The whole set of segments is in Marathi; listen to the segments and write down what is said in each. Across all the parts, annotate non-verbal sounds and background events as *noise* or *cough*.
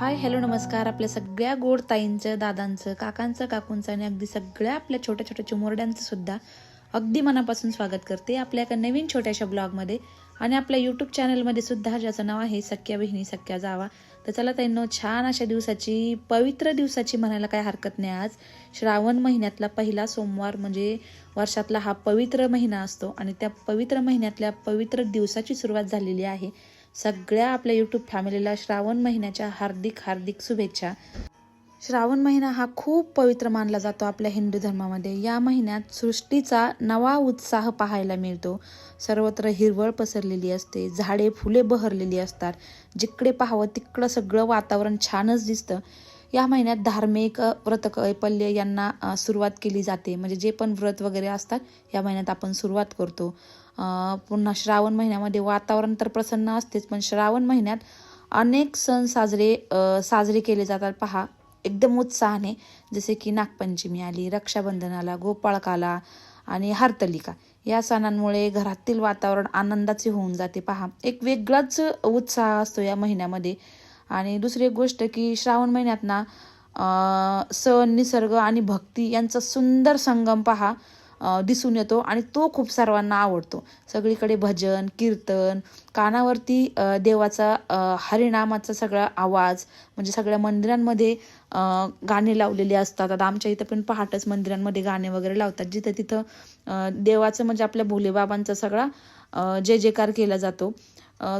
हाय हॅलो नमस्कार. आपल्या सगळ्या गोड ताईंचं दादांचं काकांचं काकूंचं आणि अगदी सगळ्या आपल्या छोट्या छोट्या चिमुरड्यांचं सुद्धा अगदी मनापासून स्वागत करते आपल्या एका नवीन छोट्याशा ब्लॉगमध्ये. आणि आपल्या यूट्यूब चॅनलमध्ये सुद्धा ज्याचं नाव आहे सख्या बहिणी सख्या जावा. तर चला ताईंनो छान अशा दिवसाची पवित्र दिवसाची म्हणायला काय हरकत नाही आज. श्रावण महिन्यातला पहिला सोमवार म्हणजे वर्षातला हा पवित्र महिना असतो. आणि त्या पवित्र महिन्यातल्या पवित्र दिवसाची सुरुवात झालेली आहे. सगळ्या आपल्या यूट्यूब फॅमिलीला श्रावण महिन्याच्या हार्दिक हार्दिक शुभेच्छा. श्रावण महिना हा खूप पवित्र मानला जातो आपल्या हिंदू धर्मामध्ये. या महिन्यात सृष्टीचा नवा उत्साह पाहायला मिळतो. सर्वत्र हिरवळ पसरलेली असते झाडे फुले बहरलेली असतात जिकडे पाहावं तिकडं सगळं वातावरण छानच दिसतं. या महिन्यात धार्मिक व्रत कैपल्य यांना सुरुवात केली जाते. म्हणजे जे पण व्रत वगैरे असतात या महिन्यात आपण सुरुवात करतो. पुन्हा श्रावण महिन्यामध्ये वातावरण तर प्रसन्न असतेच पण श्रावण महिन्यात अनेक सण साजरे साजरे केले जातात. पहा एकदम उत्साहाने जसे की नागपंचमी आली रक्षाबंधनाला गोपाळकाला आणि हरतलिका. या सणांमुळे घरातील वातावरण आनंदाचे होऊन जाते. पहा एक वेगळाच उत्साह असतो या महिन्यामध्ये. आणि दुसरी एक गोष्ट की श्रावण महिन्यात ना सण निसर्ग आणि भक्ती यांचा सुंदर संगम पहा दिसून येतो आणि तो खूप सर्वांना आवडतो. सगळीकडे भजन कीर्तन कानावरती देवाचा हरिनामाचा सगळा आवाज म्हणजे सगळ्या मंदिरांमध्ये गाणे लावलेले असतात. आता आमच्या इथं पण पहाटच मंदिरांमध्ये गाणे वगैरे लावतात. जिथं तिथं देवाचं म्हणजे आपल्या भोलेबाबांचा सगळा जय जयकार केला जातो.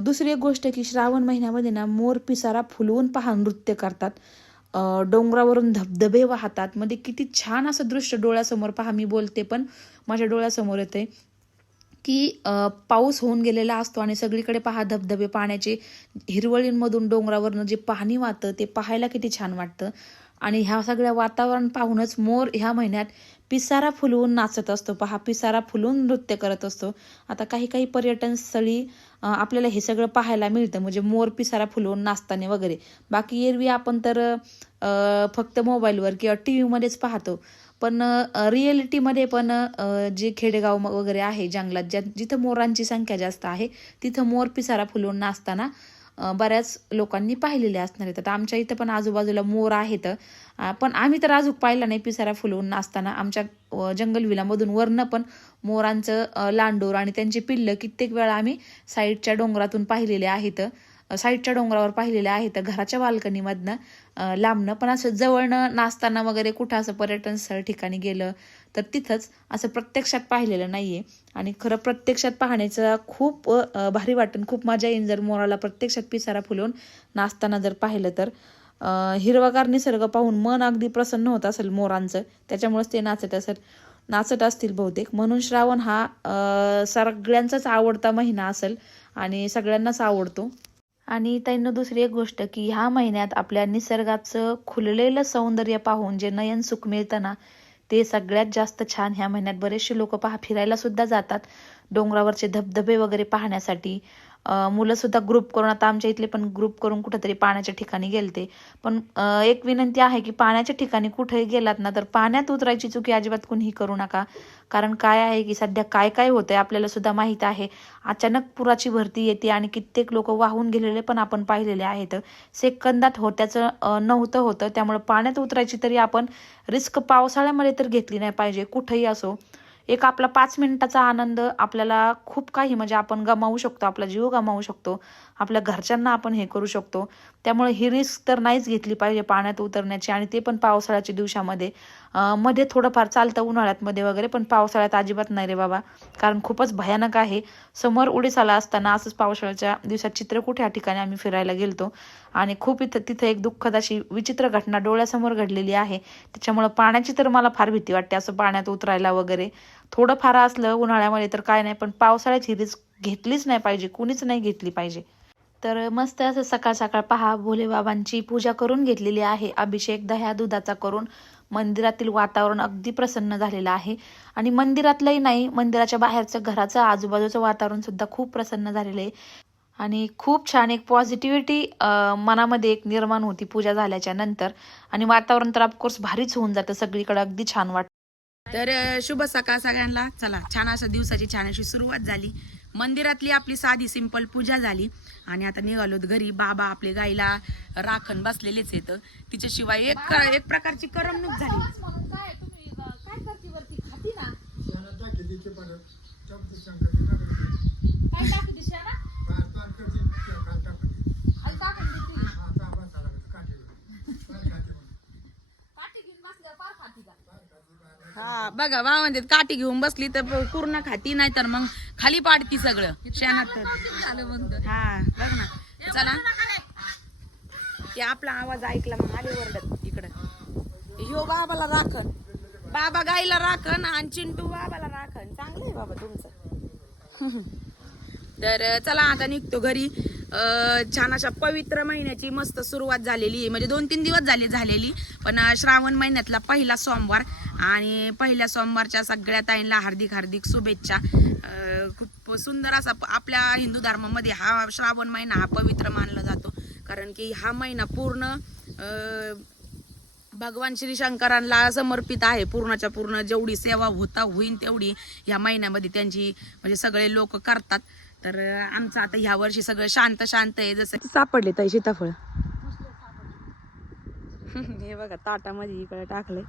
दुसरी एक गोष्ट की श्रावण महिन्यामध्ये ना मोर पिसारा फुलवून पहा नृत्य करतात. डोंगरावरून धबधबे वाहतात. मध्ये किती छान असं दृश्य डोळ्यासमोर पहा मी बोलते पण माझ्या डोळ्यासमोर येते की पाऊस होऊन गेलेला असतो आणि सगळीकडे पहा धबधबे पाण्याचे हिरवळींमधून डोंगरावरनं जे पाणी वाहतं ते पाहायला किती छान वाटतं. आणि ह्या सगळ्या वातावरण पाहूनच मोर ह्या महिन्यात पिसारा फुलवून नाचत असतो. पहा पिसारा फुलवून नृत्य करत असतो. आता काही काही पर्यटन स्थळी आपल्याला हे सगळं पाहायला मिळतं. म्हणजे मोर पिसारा फुलवून नाचताना वगैरे. बाकी एरवी आपण तर फक्त मोबाईलवर किंवा टी व्हीमध्येच पाहतो. पण रिअलिटीमध्ये पण जे खेडेगाव वगैरे आहे जंगलात ज्या जिथं मोरांची संख्या जास्त आहे तिथं मोर पिसारा फुलवून नाचताना बऱ्याच लोकांनी पाहिलेले असणार आहेत. आता आमच्या इथं पण आजूबाजूला मोर आहेत. पण आम्ही तर अजून पाहिला नाही पिसारा फुलवून नाचताना आमच्या जंगल विलामधून वरनं पण मोरांचं लांडोर आणि त्यांची पिल्लं कित्येक वेळा आम्ही साईडच्या डोंगरातून पाहिलेले आहेत. साईडच्या डोंगरावर पाहिलेले आहेत. घराच्या बाल्कनीमधनं लांबणं पण असं जवळनं नाचताना वगैरे कुठं असं पर्यटन स्थळ ठिकाणी गेलं तर तिथंच असं प्रत्यक्षात पाहिलेलं नाही आहे आणि खरं प्रत्यक्षात पाहण्याचं खूप भारी वाटेल खूप मजा येईल जर मोराला प्रत्यक्षात पिसारा फुलवून नाचताना जर पाहिलं तर. हिरवागार निसर्ग पाहून मन अगदी प्रसन्न होत असेल मोरांचं. त्याच्यामुळेच ते नाचत असेल नाचत असतील बहुतेक. म्हणून श्रावण हा सगळ्यांचाच आवडता महिना असेल आणि सगळ्यांनाच आवडतो. आणि त्यांना दुसरी एक गोष्ट की ह्या महिन्यात आपल्या निसर्गाचं खुललेलं सौंदर्य पाहून जे नयन सुख मिळतं ना ते सगळ्यात जास्त छान ह्या महिन्यात बरेचसे लोक पहा फिरायला सुद्धा जातात. डोंगरावरचे धबधबे वगैरे पाहण्यासाठी. मुलंसुद्धा मुलं सुद्धा ग्रुप करून आता आमच्या इथले पण ग्रुप करून कुठेतरी पाण्याच्या ठिकाणी गेलते. पण एक विनंती आहे की पाण्याच्या ठिकाणी कुठेही गेलात ना तर पाण्यात उतरायची चुकी अजिबात कुणीही करू नका. कारण काय आहे की सध्या काय काय होतंय आपल्याला सुद्धा माहीत आहे. अचानक पुराची भरती येते आणि कित्येक लोक वाहून गेलेले पण आपण पाहिलेले आहेत. सेकंदात होत्याचं नव्हतं होतं. त्यामुळे पाण्यात उतरायची तरी आपण रिस्क पावसाळ्यामध्ये तर घेतली नाही पाहिजे. कुठेही असो. एक आपला पाच मिनिटाचा आनंद आपल्याला खूप काही म्हणजे आपण गमावू शकतो आपला जीव गमावू शकतो. आपल्या घरच्यांना आपण हे करू शकतो. त्यामुळे ही रिस्क तर नाहीच घेतली पाहिजे पाण्यात उतरण्याची आणि ते पण पावसाळ्याच्या दिवसामध्ये. मध्ये थोडंफार चालतं उन्हाळ्यात मध्ये वगैरे पण पावसाळ्यात अजिबात नाही रे बाबा. कारण खूपच भयानक आहे. समोर उडीसाला असताना असंच पावसाळ्याच्या दिवसात चित्रकूट या ठिकाणी आम्ही फिरायला गेलतो. आणि खूप इथं तिथं एक दुःखद अशी विचित्र घटना डोळ्यासमोर घडलेली आहे. त्याच्यामुळं पाण्याची तर मला फार भीती वाटते असं पाण्यात उतरायला वगैरे. थोडंफार असलं उन्हाळ्यामध्ये तर काय नाही पण पावसाळ्याची रिस्क घेतलीच नाही पाहिजे. कुणीच नाही घेतली पाहिजे. तर मस्त असं सकाळ सकाळ पहा भोलेबाबांची पूजा करून घेतलेली आहे. अभिषेक दह्या दुधाचा करून मंदिरातील वातावरण अगदी प्रसन्न झालेलं आहे. आणि मंदिरातलंही नाही मंदिराच्या बाहेरचं घराचं आजूबाजूचं वातावरण सुद्धा खूप प्रसन्न झालेलं आहे. आणि खूप छान एक पॉझिटिव्हिटी मनामध्ये एक निर्माण होती पूजा झाल्याच्यानंतर. आणि वातावरण तर ऑफकोर्स भारीच होऊन जातं सगळीकडे अगदी छान वाटतं. तर शुभ सकाळ सगळ्यांना. चला छान अशा दिवसाची छान अशी सुरुवात झाली. मंदिरातली आपली साधी सिंपल पूजा झाली. आणि आता निघालोत घरी. बाबा आपले गाईला राखण बसलेलेच येतं तिच्याशिवाय एक एक प्रकारची करमणूक झाली. हा बघा वा म्हणते काठी घेऊन बसली तर पूर्ण खाती नाही तर मग खाली पाडती सगळं शेणात हा बघ ना. चला. ते आपला आवाज ऐकला मग आले वरडत इकडं ह्यो बाबाला राखण. बाबा गाईला राखण आणि चिंटू बाबाला राखण. चांगलं आहे बाबा तुमचं. *laughs* तर चला आता निघतो घरी. छान अशा पवित्र महिन्याची मस्त सुरुवात झालेली आहे. म्हणजे दोन तीन दिवस झाले झालेली. पण श्रावण महिन्यातला पहिला सोमवार आणि पहिल्या सोमवारच्या सगळ्या ताईंना हार्दिक हार्दिक शुभेच्छा. खूप सुंदर असा प- आपल्या हिंदू धर्मामध्ये हा श्रावण महिना हा पवित्र मानला जातो. कारण की हा महिना पूर्ण भगवान श्री शंकरांना समर्पित आहे. पूर्णच्या पूर्ण जेवढी सेवा होता होईन तेवढी ह्या महिन्यामध्ये त्यांची म्हणजे सगळे लोक करतात. तर आमचं आता ह्या वर्षी सगळं शांत शांत आहे. जसं सापडले ताई सीताफळ. *laughs* हे बघा ताटामध्ये इकडे टाकले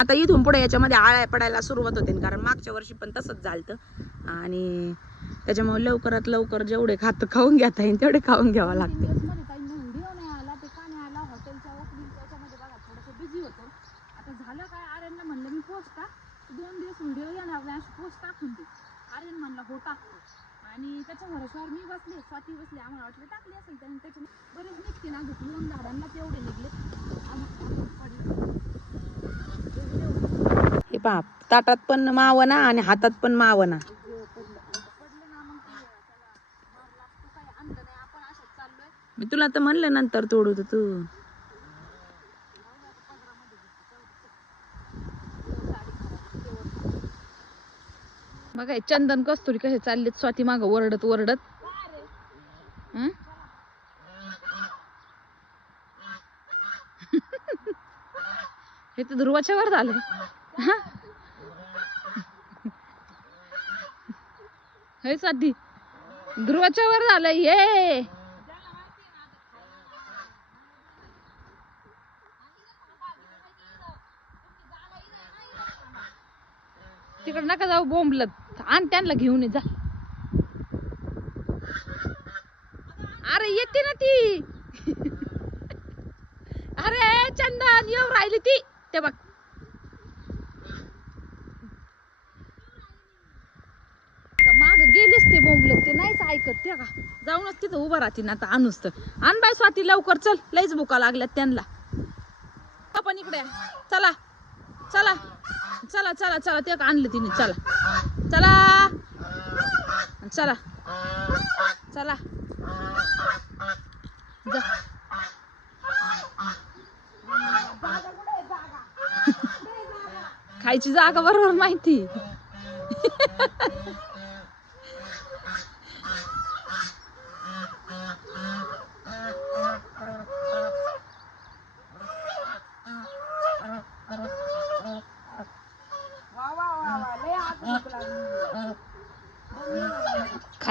आता इथून पुढे याच्यामध्ये आळ्या पडायला सुरुवात होते कारण मागच्या वर्षी पण तसंच झालं आणि त्याच्यामुळे लवकरात लवकर जेवढे खात खाऊन घेता येईल तेवढे खाऊन घ्यावं लागते. झालं काय आर्यनला म्हणलं मी पोस्ट टाक दोन दिवस व्हिडिओ येणार नाही पोस्ट टाकून दे. आर्यन म्हणला हो टाकतो. आणि त्याच्या भरोश्यावर मी बसले. स्वाती बसली. आम्हाला वाटलं टाकली असेल त्याने त्याच्या बरेच निघते ना दोन झाडांना तेवढे निघले. हे बाप ताटात पण मावना आणि हातात पण मावना. काय मी तुला तर म्हणलं नंतर तोडू तर तू. बघा चंदन कस्तुरी कसे चाललेत? स्वाती माग वरडत वरडत हे? तर ध्रुवाच्या वर झालं हे? स्वाती ध्रुवाच्या वर झालं ये तिकडे नका जाऊ बोंबलत. आण त्यांना घेऊन ये जा. अरे येते ना ती. अरे चंदन येऊ राहिली ती. ते बघ. माग गेलीच ते बोंबलत ते नाहीच ऐकत ते का? जाऊनच तिथं उभं राहते ना आता आणूच तर आण बाय स्वाती लवकर चल. लईच बुका लागल्यात त्यांना. आपण इकडे चला. चला. चला चला चला ते का आणलं तिने? चला. चला. चला. चला. जा. खायची जागा बरोबर माहिती. *laughs*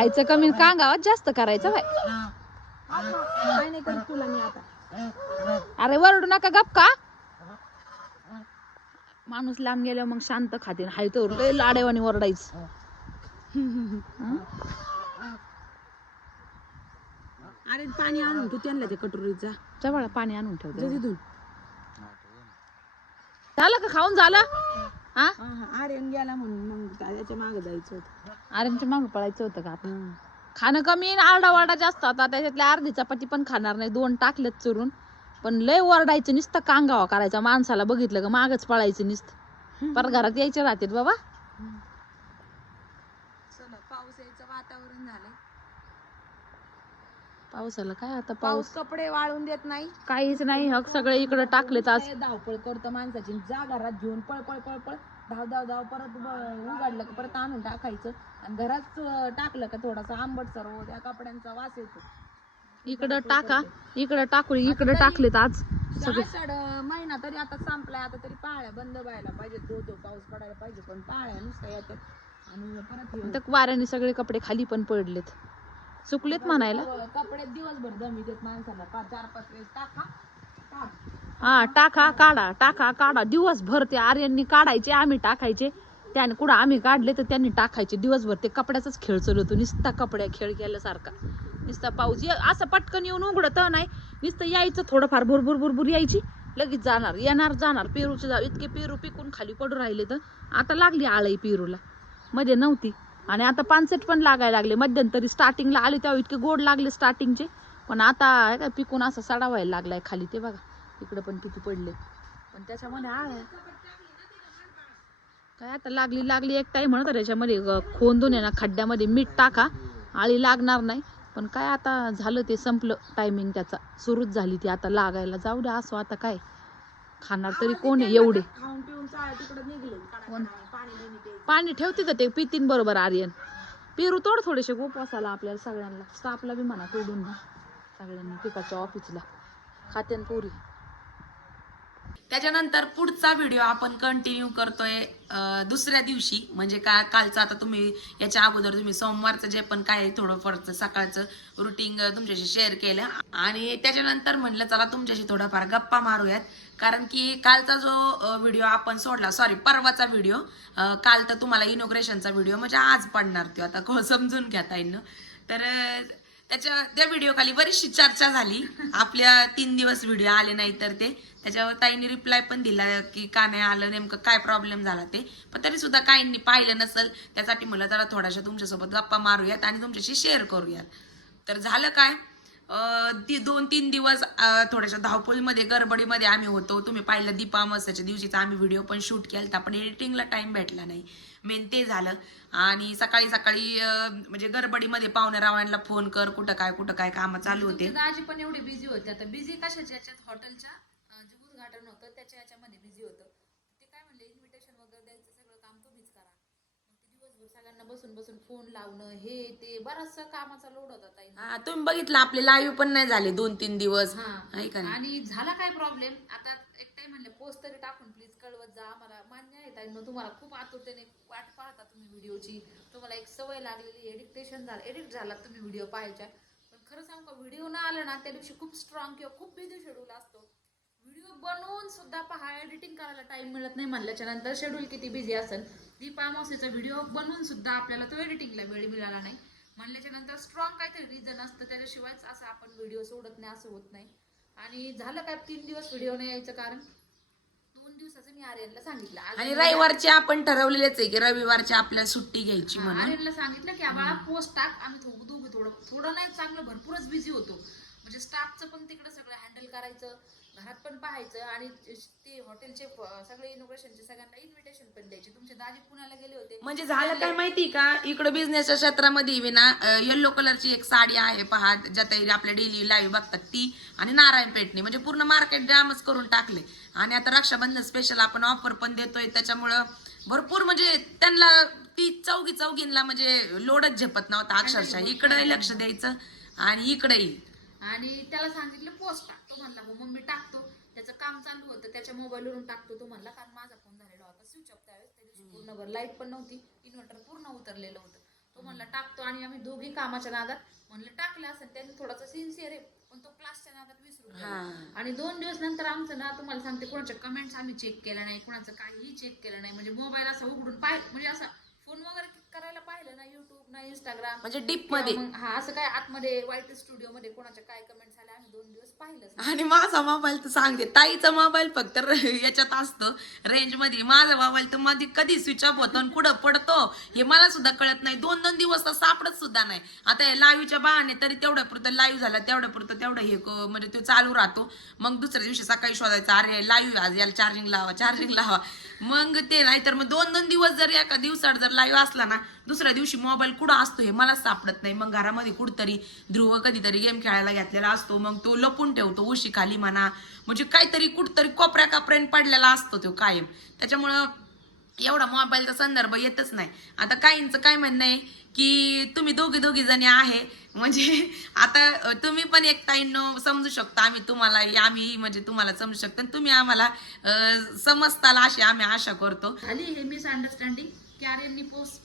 खायचं कमी कांगावात जास्त करायचं बाय. काय नाही करत तुला मी आता अरे वरडू नका गप का? माणूस लांब गेल्यावर मग शांत खाते. हाय तर लाडेवानी वरडायच. अरे पाणी आणून तू त्यांना ते कटोरीचा. जवळ पाणी आणून ठेवते तिथून झालं का खाऊन झालं? हा? आर्यन गेला म्हणून मग त्याच्यामागे जायचं होतं. आर्यनच्या मागं पळायचं होतं का? आता खाणं कमी आणि आरडा वारडा जास्त. होता त्याच्यातल्या अर्धी चपाती पण खाणार नाही. दोन टाकलेत चुरून. पण लय ओरडायचं नुसतं कांगावा करायचा. माणसाला बघितलं का मागच पळायचं नुसतं. परत घरात यायचे राहतात बाबा. चला पाऊस यायचं वातावरण झालंय. पावसाला काय आता पाऊस पाऊस? कपडे वाळून देत नाही. काहीच नाही हक सगळे इकडे टाकलेत आज. काय धावपळ करतो माणसाची जा घरात घेऊन पळ पळ पळ पळ धाव धाव धाव परत ब- उघडलं का परत आणून टाकायचं. आणि घरात अं, टाकलं का थोडासा आंबट सर्व त्या कपड्यांचा वास येतो. इकडं टाका इकडं टाकू इकडं टाकलेत आज आषाढ महिना तरी आता संपलाय आता तरी पाळ्या बंद व्हायला पाहिजे दो दो पाऊस पडायला पाहिजे पण पाळ्या नुसत्या येतात. आणि परत हे- तर वाऱ्याने सगळे कपडे खाली पण पडलेत. सुकलेत म्हणायला? हो, कपडे दिवसभर दमी देत माणसाला पाच चार पाच वेळेस टाका टाक. हा टाका काढा टाका काढा. दिवसभर ते आर्यांनी काढायचे आम्ही टाकायचे. त्याने कुठं आम्ही काढले तर त्यांनी टाकायचे. दिवसभर ते कपड्याचाच खेळ चालू होतो. नुसता कपड्या खेळ केल्यासारखा. नुसता पाऊस. असं पटकन येऊन उघडत नाही. नुसतं यायचं थोडंफार भुरभुर भुरभुर यायची. लगेच जाणार येणार जाणार. पेरूचे जा इतके पेरू पिकून खाली पडून राहिले तर. आता लागली आळई पेरूला. मध्ये नव्हती. आणि आता पानसट पण लागायला लागले. मध्यंतरी स्टार्टिंगला आले तेव्हा इतके गोड लागले स्टार्टिंगचे पण आता आहे का पिकून असं सडा व्हायला लागलाय खाली. ते बघा इकडं पण किती पडले. पण त्याच्यामध्ये आहे. काय आता लागली लागली एक टाईम म्हणत त्याच्यामध्ये खोंदून आहे ना खड्ड्यामध्ये मीठ टाका. आळी लागणार नाही. पण काय आता झालं ते संपलं टायमिंग त्याचा. सुरूच झाली ती आता लागायला. जाऊ द्या असं आता काय. खाणार तरी कोण आहे एवढे? खाऊन पिऊन चाळ तिकडे निघले कोण? पाणी देणे ते पाणी ठेवते तर ते पितीन बरोबर आर्यन. पेरू तोड थोडेसे उपवासाला आपल्याला सगळ्यांना. स्टाफला बी म्हणा तोडून ना. सगळ्यांनी पिकाच्या ऑफिसला. खात्यान पोरी. त्याच्यानंतर पुढचा व्हिडिओ आपण कंटिन्यू करतोय. दुसऱ्या दिवशी म्हणजे का कालचं आता तुम्ही याच्या अगोदर तुम्ही सोमवारचं जे पण काय आहे थोडंफारचं सकाळचं रुटीन तुमच्याशी शेअर केलं. आणि त्याच्यानंतर म्हणलं चला तुमच्याशी थोडाफार गप्पा मारूयात. कारण की कालचा जो व्हिडिओ आपण सोडला सॉरी परवाचा व्हिडिओ काल तर तुम्हाला इनोग्रेशनचा व्हिडिओ म्हणजे आज पडणार तो. आता को समजून घ्या ताईनं. तर त्याच्या त्या व्हिडिओ खाली बरीचशी चर्चा झाली. आपल्या तीन दिवस व्हिडिओ आले नाही तर ते. त्याच्यावर ताईंनी रिप्लाय पण दिला की का नाही आलं नेमकं काय प्रॉब्लेम झाला ते. पण तरी सुद्धा काहींनी पाहिलं नसेल त्यासाठी मला जरा थोड्याशा तुमच्यासोबत गप्पा मारूयात आणि तुमच्याशी शेअर करूयात. तर झालं काय? ती दोन तीन दिवस थोड्याशा धावपळीमध्ये गडबडीमध्ये आम्ही होतो. तुम्ही पाहिलं दीपा अमावस्याच्या दिवशीचा आम्ही व्हिडिओ पण शूट केला पण एडिटिंगला टाईम भेटला नाही. मेन ते झालं. आणि सकाळी सकाळी म्हणजे गडबडीमध्ये पाहुण्या रावण्यांना फोन कर कुठं काय कुठं काय कामं चालू होते. आजी पण एवढी बिझी होते. आता बिझी कशाच्या याच्यात? हॉटेलच्या होतं त्याच्या याच्यामध्ये बिझी होतं. ते काय म्हणले इन्व्हिटेशन वगैरे द्यायचं सगळं काम तुम्हीच करा. मग ते दिवसभर सगळ्यांना बसून बसून फोन लावणं हे ते बराचसा कामाचा लोड होता ताई. हा तुम्ही बघितलं आपले लाईव्ह पण नाही झाले दोन तीन दिवस. हा. आहे का नाही? आणि झाला काय प्रॉब्लेम आता एक टाइम म्हणले पोस्ट तरी टाकून प्लीज कळवत जा आम्हाला मान्य आहे ताई. न तुम्हाला खूप आतुरतेने वाट पाहता तुम्ही व्हिडिओची तुम्हाला एक सवय लागलेली एडिक्टेशन झालं एडिक्ट झाला तुम्ही व्हिडिओ पाहायच्या. पण खरं सांगू का व्हिडिओ न आला ना त्या दिवशी खूप स्ट्रॉंग किंवा खूप बिझी शेड्यूल असतो. व्हिडिओ बनवून सुद्धा पहा एडिटिंग करायला टाइम मिळत नाही म्हणल्याच्या नंतर शेड्यूल किती बिझी असेल. दीपा अमावस्येचा व्हिडिओ बनवून सुद्धा आपल्याला तो एडिटिंगला वेळ मिळाला नाही. म्हणल्याच्या नंतर स्ट्रॉंग काहीतरी रिझन असतं त्याच्याशिवायच असं आपण व्हिडिओ सोडत नाही असं होत नाही. आणि झालं काय तीन दिवस व्हिडिओ नाही यायचं कारण? दोन दिवसाचं मी आर्यनला सांगितलं. आणि रविवारचे आपण ठरवलेलेच आहे की रविवारची आपल्याला सुट्टी घ्यायची म्हणून. आर्यनला सांगितलं की आम्हाला पोस्ट टाक आम्ही थोडं दोघं थोडं थोडं नाही चांगलं भरपूरच बिझी होतो. म्हणजे स्टाफचं पण तिकडे सगळं हँडल करायचं. घरात पण पाहायचं आणि ते हॉटेलचे सगळे इनोग्रेशनचे सगळ्यांना इन्व्हिटेशन पण द्यायचे. तुमचे दाजी पुण्याला गेले होते. म्हणजे झालं काय माहिती का? इकडे बिझनेसच्या क्षेत्रामध्ये ना येल्लो कलरची एक साडी आहे पहा ज्या ताई आपल्या डेली लाईव्ह बघतात ती आणि नारायण पेटणे. म्हणजे पूर्ण मार्केट जामच करून टाकले. आणि आता रक्षाबंधन स्पेशल आपण ऑफर पण देतोय. त्याच्यामुळं भरपूर म्हणजे त्यांना ती चौघी चौघींना म्हणजे लोडच झेपत नव्हता अक्षरशः. इकडे लक्ष द्यायचं आणि इकडेही. आणि त्याला सांगितलं पोस्ट टाक. तो म्हणला "हो मम्मी टाकतो. त्याचं काम चालू होतं त्याच्या मोबाईलवरून टाकतो तो म्हणला कारण माझा फोन झालेला होता स्विच ऑफ त्यावेळेस त्या दिवशी पूर्णभर लाइट पण नव्हती इन्व्हर्टर पूर्ण उतरलेलं होतं. तो म्हणला टाकतो. आणि आम्ही दोघी कामाच्या नादात म्हणलं टाकलं असेल त्यांनी थोडासा सिन्सिअर आहे पण तो क्लासच्या नादात विसरून आणि दोन दिवस नंतर आमचं ना तुम्हाला सांगते कोणाच्या कमेंट्स आम्ही चेक केल्या नाही कोणाचं काहीही चेक केलं नाही म्हणजे मोबाईल असा उघडून पाय म्हणजे असा फोन वगैरे करायला पाहिलं ना युट्यूब ना इंस्टाग्राम म्हणजे डीपमध्ये हा असं काय आतमध्ये वाईट स्टुडिओ मध्ये कोणाच्या काय कमेंट्स आल्या आम्ही दोन दिवस पाहिलंच नाही. आणि माझा मोबाईल तर सांगते ताईचा मोबाईल फक्त याच्यात असतो रेंजमध्ये. माझा मोबाईल तर मध्ये कधी स्विच ऑफ होतो आणि कुठं पडतो हे मला सुद्धा कळत नाही. दोन दोन दिवस तर सापडत सुद्धा नाही. आता हे लाईव्हच्या बहाने तरी तेवढ्या पुरतं लाईव्ह झालं तेवढ्या पुरतं तेवढं हे म्हणजे तो चालू राहतो. मग दुसऱ्या दिवशी सकाळी शोधायचं अरे लाईव्ह आज याला चार्जिंग लावा चार्जिंग लावा. मग ते नाही तर मग दोन दोन दिवस जर एका दिवसात जर लाईव्ह असला ना दुसऱ्या दिवशी मोबाईल कुठं असतो हे मला सापडत नाही. मग घरामध्ये कुठतरी ध्रुव कधीतरी गेम खेळायला घेतलेला असतो. मग तो लपून ठेवतो उशी खाली म्हणा. म्हणजे काहीतरी कुठतरी कोपऱ्या कापऱ्याने पडलेला असतो तो कायम. त्याच्यामुळं एवढा मोबाईलचा संदर्भ येतच नाही. आता काहींचं काय म्हणणं आहे की तुम्ही दोघी दोघी जणी आहे. म्हणजे *laughs* आता तुम्ही पण एक ताईंनो समजू शकतो. आम्ही तुम्हाला आम्ही म्हणजे तुम्हाला समजू शकतो. आणि तुम्ही आम्हाला समजताला समजताल अशी आम्ही आशा करतो. झाली हे मिसअंडरस्टँडिंग की आर्यननी पोस्ट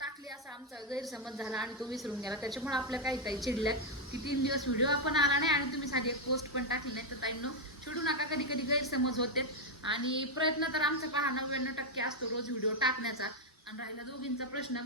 टाकली असा आमचा गैरसमज झाला आणि तो विसरून गेला. त्याच्यामुळे आपल्या काही ताई चिडल्या की तीन दिवस व्हिडिओ आपण आला नाही आणि तुम्ही साधी एक पोस्ट पण टाकली नाही. तर ताईंनो चिडू नका. कधी कधी गैरसमज होते आणि प्रयत्न तर आमचा पहा नव्याण्णव टक्के असतो रोज व्हिडिओ टाकण्याचा. आणि राहिला दोघींचा प्रश्न.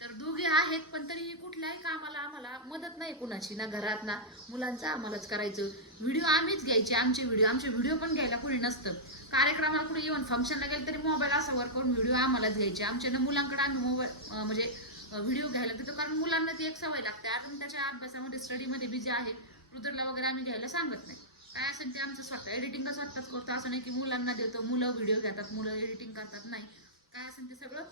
तर दोघी आहेत पण तरी कुठल्याही कामाला आम्हाला मदत नाही कुणाची ना घरात ना मुलांचं. आम्हालाच करायचं. व्हिडिओ आम्हीच घ्यायचे आमचे व्हिडिओ. आमचे व्हिडिओ पण घ्यायला कुणी नसतं. कार्यक्रमाला कुठे येऊन फंक्शनला गेलं तरी मोबाईल असा वर करून व्हिडिओ आम्हालाच घ्यायचे. आमच्या ना मुलांकडे आम्ही मोबाईल म्हणजे व्हिडिओ घ्यायला देतो. कारण मुलांना ती एक सवय लागते. आपण त्याच्या अभ्यासामध्ये स्टडीमध्ये बिझी आहे. रुद्रला वगैरे आम्ही घ्यायला सांगत नाही. काय असेल ते आमचं स्वतः एडिटिंग स्वतःच करतो. असं नाही की मुलांना देतो मुलं व्हिडिओ घेतात मुलं एडिटिंग करतात नाही. काय असेल ते सगळं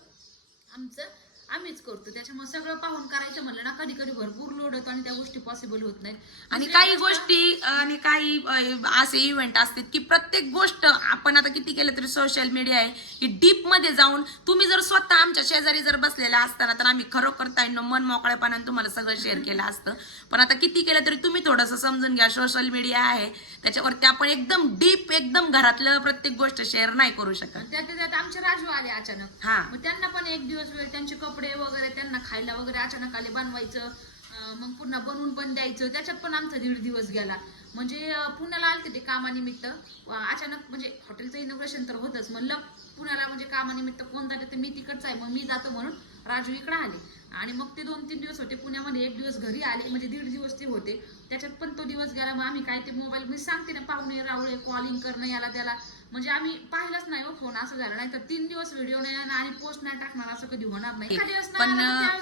आमचं आम्हीच करतो. त्याच्यामुळे सगळं पाहून करायचं म्हणलं ना कधी कधी भरपूर लोड होतो आणि त्या गोष्टी पॉसिबल होत नाहीत. आणि काही गोष्ट- आणि काही असे इव्हेंट असतात की प्रत्येक गोष्ट आपण आता किती केलं तरी सोशल मीडिया आहे की डीपमध्ये जाऊन तुम्ही जर स्वतः आमच्या शेजारी जर बसलेला असताना तर आम्ही खरोखर ताईंनो मन मोकळेपणाने तुम्हाला सगळं शेअर केलं असतं. पण आता किती केलं तरी तुम्ही थोडंसं समजून घ्या सोशल मीडिया आहे. त्याच्यावरती आपण एकदम डीप एकदम घरातलं प्रत्येक गोष्ट शेअर नाही करू शकत. त्यात त्यात आमचे राजू आले अचानक. हा. मग त्यांना पण एक दिवस वेळ त्यांचे कपडे वगैरे त्यांना खायला वगैरे अचानक आले बनवायचं. अं, मग पुन्हा बनवून पण द्यायचं. त्याच्यात पण आमचा दीड दिवस गेला. म्हणजे अं, पुण्याला आलते ते कामानिमित्त. अं, अचानक म्हणजे हॉटेलचं इनोग्रेशन तर होतच. म्हणलं पुण्याला म्हणजे कामानिमित्त कोण जाते तर मी तिकडचा आहे मग मी जातो म्हणून राजू इकडे आले. आणि मग ते दोन तीन दिवस होते. पुण्यामध्ये एक दिवस घरी आले म्हणजे दीड दिवस ते होते. त्याच्यात पण तो दिवस गेला. मग आम्ही काय ते मोबाईल मी सांगते ना पाहुणे रावळे कॉलिंग करणं याला त्याला. म्हणजे आम्ही पाहिलंच नाही हो फोन असं झालं. नाही तर तीन दिवस व्हिडिओ नाही आणि पोस्ट नाही टाकणार असं कधी होणार नाही.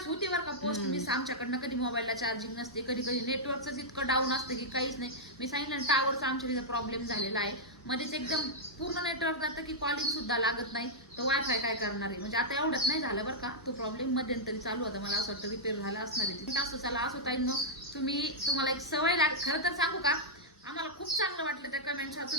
होती बरं का पोस्ट मिस आमच्याकडनं कधी मोबाईलला चार्जिंग नसते. कधी कधी नेटवर्कच इतकं डाऊन असतं की काहीच नाही. मी सांगितलं टावरचा आमच्या तिथे प्रॉब्लेम झालेला आहे. मध्येच एकदम पूर्ण नेटवर्क जातं की कॉलिंग सुद्धा लागत नाही. तर वायफाय काय करणार आहे? म्हणजे आता एवढंच नाही झालं बरं का. तो प्रॉब्लेम मध्यंतरी चालू होता. मला असं वाटतं रिपेअर झाला असणार आहे असं चला असं ताई तुम्ही तुम्हाला एक सवय लाग खरं तर सांगू का? आम्हाला खूप चांगलं वाटलं त्या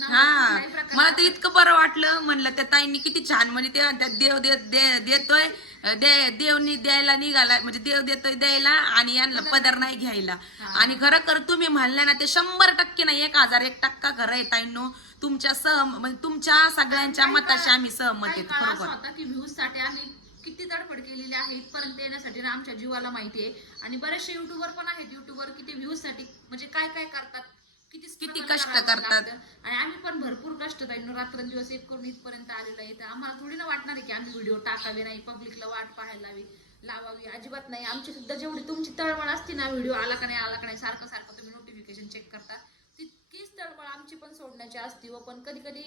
हा. प्रकारचा- मला तर इतकं बरं वाटलं. म्हणलं त्या ताईंनी किती छान म्हणजे ते देव देतोय. दे- देवनी द्यायला निघाला म्हणजे देव देतोय द्यायला आणि यांना पदर नाही. घ्यायला. आणि खरं कर तुम्ही म्हणल्या ना ते शंभर टक्के नाही एक हजार एक टक्का खरं आहे ताईंनो. तुमच्या सह म्हणजे तुमच्या सगळ्यांच्या मताशी आम्ही सहमत असा बरोबर की व्ह्यूजसाठी आम्ही किती तडफड केलेली आहे इथपर्यंत येण्यासाठी ना आमच्या जीवाला माहिती आहे. आणि बरेचसे युट्यूबर पण आहेत युट्यूबर किती व्ह्यूजसाठी म्हणजे काय काय करतात? किती कष्ट करतात. आणि आम्ही पण भरपूर कष्ट रात्रंदिवस एक करून इथपर्यंत आलेलो आहे. तर आम्हाला थोडी ना वाटणार आहे की आम्ही व्हिडिओ टाकावे नाही पब्लिकला वाट पाहायला लावी लावावी. अजिबात नाही. आमची सुद्धा जेवढी तुमची तळमळ असते ना व्हिडिओ आला का नाही आला का नाही सारखं सारखं तुम्ही नोटिफिकेशन चेक करता. तितकीच तळमळ आमची पण सोडण्याची असते व पण कधी कधी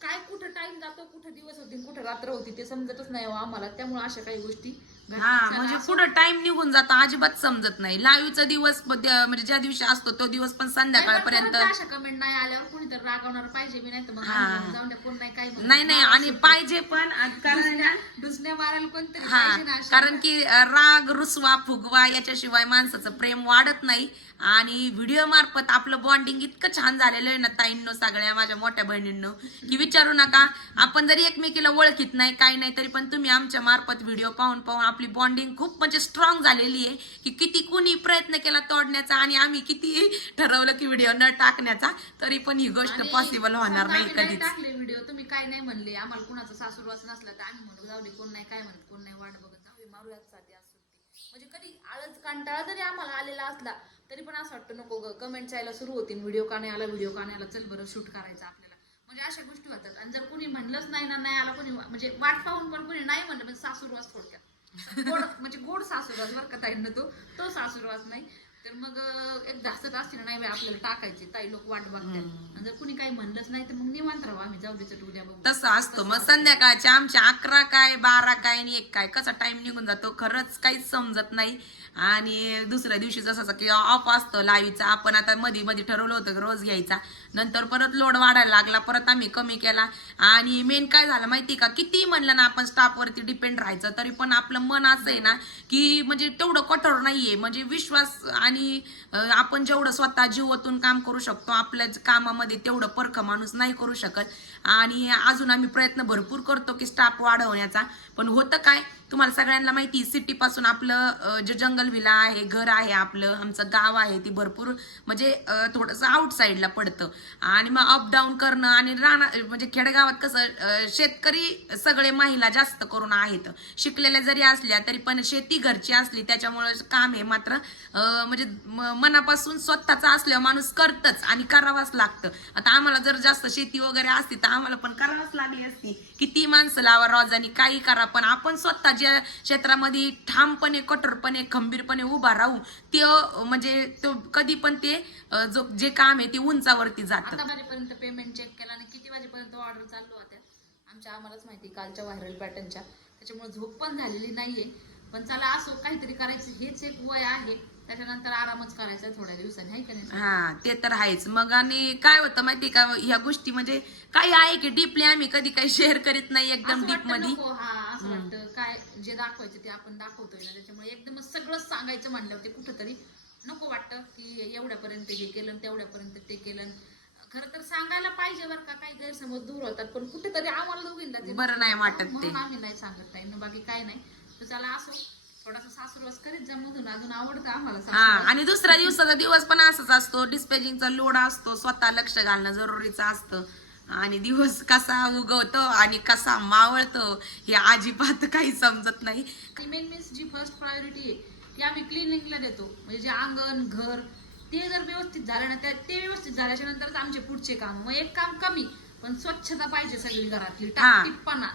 काय कुठं टाइम जातो कुठं दिवस होती कुठं रात्र होती ते समजतच नाही हो आम्हाला. त्यामुळे अशा काही गोष्टी. हा म्हणजे पुढे टाइम निघून जातो अजिबात समजत नाही लाईव्हचा दिवस म्हणजे ज्या दिवशी असतो तो दिवस पण संध्याकाळपर्यंत खरंच अशा कमेंट नाही आल्यावर कोणी तर रागवणार पाहिजे मी नाही तर मग. आम्ही म्हणू, जाऊन द्या कोण नाही काय म्हणू. नाही नाही आणि पाहिजे पण आणि कारण आहे ना, दुसऱ्या दुसऱ्या मारायला कोणतरी हा पाहिजे ना अशा. कारण की अ, राग रुसवा फुगवा याच्याशिवाय माणसाचं प्रेम वाढत नाही आणि व्हिडिओ मार्फत आपलं बॉन्डिंग इतकं छान झालेलं आहे ना ताईंनो सगळ्या माझ्या मोठ्या बहिणींनो की विचारू नका आपण जरी एकमेकीला ओळखीत नाही काही नाही तरी पण तुम्ही आमच्या मार्फत व्हिडिओ पाहून पाहून आपली बॉन्डिंग खूप म्हणजे स्ट्रॉंग झालेली आहे की किती कुणी प्रयत्न केला तोडण्याचा आणि आम्ही किती ठरवलं की व्हिडिओ न टाकण्याचा तरी पण ही गोष्ट पॉसिबल होणार नाही कधीच. टाकले व्हिडिओ तुम्ही काय नाही म्हणले आम्हाला कुणाचा सासूरवास नसला तर आम्ही म्हणू जाऊ दे कोण नाही काय म्हणत कोण नाही वाट बघत मारूयात साधी म्हणजे कधी आळस कंटाळा जरी आम्हाला आलेला असला तरी पण असं वाटतं नको ग कमेंट्स यायला सुरू होतील. व्हिडिओ का नाही आला व्हिडिओ का नाही आला चल बरं शूट करायचा आपल्याला. म्हणजे अशा गोष्टी होतात. आणि जर कोणी म्हणलंच नाही ना नाही आला कोणी म्हणजे वाट पाहून पण कोणी नाही म्हणलं म्हणजे सासूरवास थोडक्यात. गोड म्हणजे गोड सासूरवास बरं का ताईंना तो. तो सासूरवास नाही. तर मग एक धासत असते ना नाही बाई आपल्याला टाकायचे. ताई लोक वाट बघतात. जर कोणी काही म्हणलंच नाही तर मग निवांत राहू. आम्ही जाऊ द्यायचं उद्या बघू. तसं असतो. मग संध्याकाळचे आमचे अकरा काय बारा काय आणि एक काय. कसा टाइम निघून जातो खरंच काहीच समजत नाही. आणि दुसऱ्या दिवशी जसं की ऑफ असतं लाईव्हचा आपण आता मध्ये मध्ये ठरवलं होतं रोज घ्यायचा. नंतर परत लोड वाढायला लागला परत आम्ही कमी केला. आणि मेन काय झालं माहिती का? किती म्हणलं ना आपण स्टाफवरती डिपेंड राहायचं तरी पण आपलं मन असं आहे ना की म्हणजे तेवढं कठोर नाहीये. म्हणजे विश्वास आणि आपण जेवढं स्वतः जीवातून काम करू शकतो आपल्या कामामध्ये तेवढं परख माणूस नाही करू शकत. आणि अजून आम्ही प्रयत्न भरपूर करतो की स्टाफ वाढवण्याचा. पण होतं काय? तुम्हाला सगळ्यांना माहिती सिटी पासून आपलं जे जंगल विला आहे घर आहे आपलं आमचं गाव आहे ती भरपूर म्हणजे थोडंसं आउटसाईडला पडतं. आणि मग अप डाऊन करणं आणि राहणार म्हणजे खेडेगावात कसं शेतकरी सगळे महिला जास्त करून आहेत. शिकलेल्या जरी असल्या तरी पण शेती घरची असली त्याच्यामुळे काम हे मात्र म्हणजे मनापासून स्वतःचा असल्यावर माणूस करतच आणि करावाच लागतं. आता आम्हाला जर जास्त शेती वगैरे असती तर आम्हाला पण करावंच लागली असती. किती माणसं लावा रोजानी काही करा पण आपण स्वतः ज्या क्षेत्रामध्ये ठामपणे कठोरपणे खंबीरपणे उभा राहू ते म्हणजे तो कधी पण ते जो जे काम आहे ते उंचावरती जातं. वाजेपर्यंत पेमेंट चेक केला आणि किती वाजेपर्यंत ऑर्डर चालू होत्या? आमच्या आम्हालाच माहिती कालच्या व्हायरल पॅटर्नच्या त्याच्यामुळे झोप पण झालेली नाहीये. पण चला असो काहीतरी करायचं हेच एक वय आहे. त्याच्यानंतर आरामच करायचा थोड्या दिवसांनी आहे का नाही? हा ते तर आहेच. मग आणि काय होतं माहिती का ह्या गोष्टी म्हणजे काही आहे की डीपली आम्ही कधी काही शेअर करीत नाही एकदम असं डीप वाटतं मध्ये नको, हा असं वाटतं. काय जे दाखवायचं ते आपण दाखवतोय ना त्याच्यामुळे एकदमच सगळंच सांगायचं म्हणल्यावर ते कुठंतरी नको वाटतं की एवढ्यापर्यंत हे केलं आणि तेवढ्यापर्यंत ते केलं खरं तर सांगायला पाहिजे बरं का काही गैरसमज दूर होतात पण कुठेतरी आम्हाला दोघींना ते बरं नाही वाटत ते. म्हणून आम्ही नाही सांगत नाही ना बाकी काय नाही. तर चला असो. थोडासा सासूरवास करीत जा मधून अजून आवडतं आम्हाला हा सासूरवास. आणि दुसऱ्या दिवसाचा दिवस पण असाच असतो. डिस्पॅचिंगचा लोड असतो. स्वतः लक्ष घालणं जरुरीचं असतं. आणि दिवस कसा उगवतो आणि कसा मावळतो हे अजिबात काही समजत नाही. आणि मेन मीन्स जी फर्स्ट प्रायोरिटी आहे ती आम्ही क्लिनिंगला देतो. म्हणजे जे अंगण घर ते जर व्यवस्थित झालं ना त्या- ते व्यवस्थित झाल्याच्या नंतरच आमचे पुढचे काम. मग एक काम कमी पण स्वच्छता पाहिजे सगळी घरातली. टापटिप्पणा.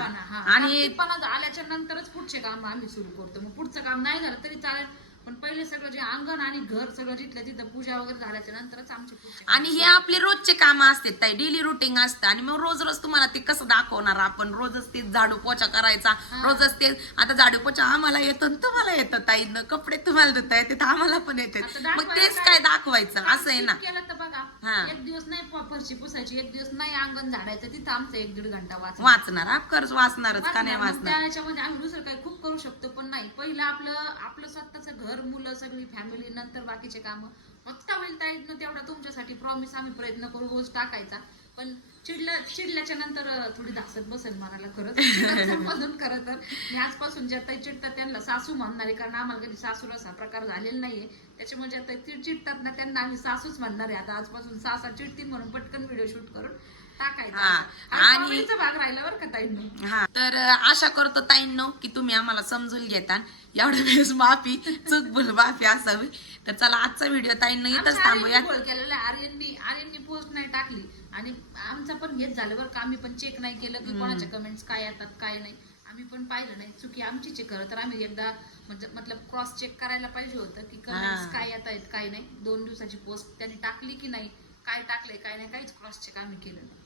हा. आणि- झाल्याच्या नंतरच पुढचे काम आम्ही सुरू करतो. मग पुढचं काम नाही झालं तरी चालेल. पण पहिले सगळं जे अंगण आणि घर सगळं जिथल्या तिथं पूजा वगैरे झाल्याच्या नंतरच आमचे आणि हे आपले रोजचे काम असतात ताई डेली रुटीन असतं. आणि मग रोज रोज तुम्हाला ते कसं दाखवणार आपण? रोजच ते झाडू पोछा करायचा रोजच ते आता झाडू पोछा आम्हाला येतो आणि तुम्हाला येतं ताईनं कपडे तुम्हाला धुता येते तर आम्हाला पण येते. आता मग तेच काय? काय दाखवायचं? असं आहे ना. केलं तर बघा. हा. एक दिवस नाही फ- फरशी पुसायची एक दिवस नाही अंगण झाडायचं तिथं आमचं एक दीड घंटा वाचला वाचणार. ऑफकोर्स वाचणारच का नाही वाचणार. त्याच्यामध्ये आम्ही दुसरं काही खूप करू शकतो पण नाही. पहिलं आपलं आपलं स्वतःचं घर मुलं सगळी फॅमिली नंतर बाकीचे काम. बघता होईल ताईतनं तेवढा तुमच्यासाठी प्रॉमिस आम्ही प्रयत्न करू रोज टाकायचा. पण चिडल्या चिडल्याच्या नंतर थोडी धासत बसेल मनाला खरंच. *laughs* मधून खरं तर मी आजपासून ज्या ताई चिडतात त्यांना सासू म्हणणार आहे कारण आम्हाला कधी सासूर असा प्रकार झालेला नाहीये. त्याच्यामुळे ज्या ताई चिडतात ना त्यांना आम्ही सासूच म्हणणार आहे. आता आजपासून सासा चिडती म्हणून पटकन व्हिडिओ शूट करून टाकायचा. हा. आणि भाग राहिला बरं का ताईंनो. हा तर आशा करतो ताईंनो की तुम्ही आम्हाला समजून घेता एवढ्या वेळेस माफी चूक भूल माफी असावी. तर चला आजचा व्हिडिओ ताईंनो इथंच थांबूया केलेला. आर्यननी आर्यननी पोस्ट नाही टाकली. आणि आमचं पण हेच झालं बरं का. आम्ही पण चेक नाही केलं की कोणाच्या कमेंट्स काय येतात काय नाही. आम्ही पण पाहिलं नाही. चुकी आमचीच खरं तर. आम्ही एकदा म्हणजे मतलब क्रॉस चेक करायला पाहिजे होतं की कमेंट्स. काय येत आहेत काय नाही. दोन दिवसाची पोस्ट त्यांनी टाकली की नाही काय टाकलंय काय नाही काहीच क्रॉस चेक आम्ही केलं नाही.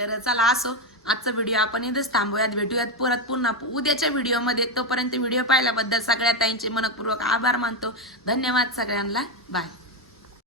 तर चला असो आजचा व्हिडिओ आपण इथेच थांबूयात. भेटूयात परत पुन्हा उद्याच्या व्हिडिओमध्ये तोपर्यंत व्हिडिओ पाहिल्याबद्दल सगळ्या ताईंचे मनपूर्वक आभार मानतो. धन्यवाद सगळ्यांना. बाय